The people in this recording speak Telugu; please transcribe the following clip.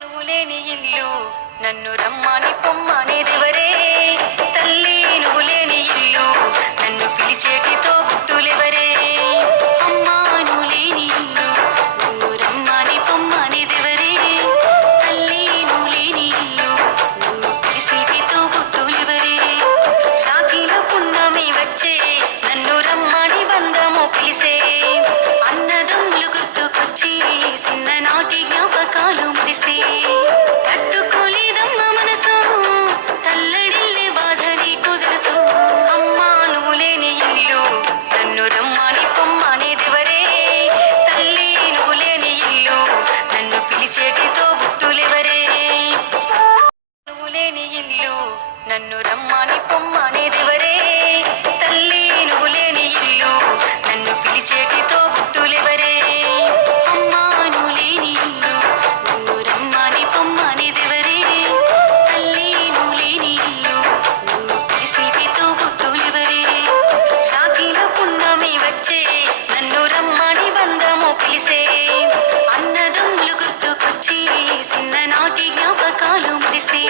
నువ్వు లేని ఇల్లు నన్ను రమ్మని పొమ్మనేదెవరే తల్లి, నువ్వు లేని ఇల్లు నన్ను పిలిచేటి తోబుట్టులెవరే. అమ్మా నువ్వు లేని ఇల్లు నన్ను రమ్మని పొమ్మనేదెవరే తల్లి, నువ్వు లేని ఇల్లు నన్ను పిలిచేటి తోబుట్టులెవరే. రాఖీలో పున్నమి వచ్చే నన్ను రమ్మని బంధము పిలిసే, అన్నదమ్ములు గుర్తుకొచ్చి చిన్ననాటి జ్ఞాపకాలు మురిసే. తట్టుకోలేదమ్మ మనసు తల్లడిల్లే బాధ నీకు తెలుసు. అమ్మా నువ్వు లేని ఇల్లు నన్ను రమ్మని పొమ్మనేదెవరే తల్లి, నువ్వు లేని ఇల్లు నన్ను పిలిచేటి తోబుట్టులెవరే. నువ్వు లేని ఇల్లు నన్ను రమ్మని పొమ్మనేదెవరే తల్లి, నువ్వు లేని ఇల్లు నన్ను పిలిచేటి తోబుట్టులెవరే. అమ్మా నువ్వు లేని ఇల్లు నన్ను రమ్మని పొమ్మనేదెవరే తల్లి, నువ్వు లేని ఇల్లు నన్ను పిలిచేటి తోబుట్టులెవరే. రాఖీలో పున్నమి వచ్చే నన్ను రమ్మని బంధము పిలిసే, అన్నదమ్ములు గుర్తుకొచ్చి చిన్ననాటి జ్ఞాపకాలు మురిసే.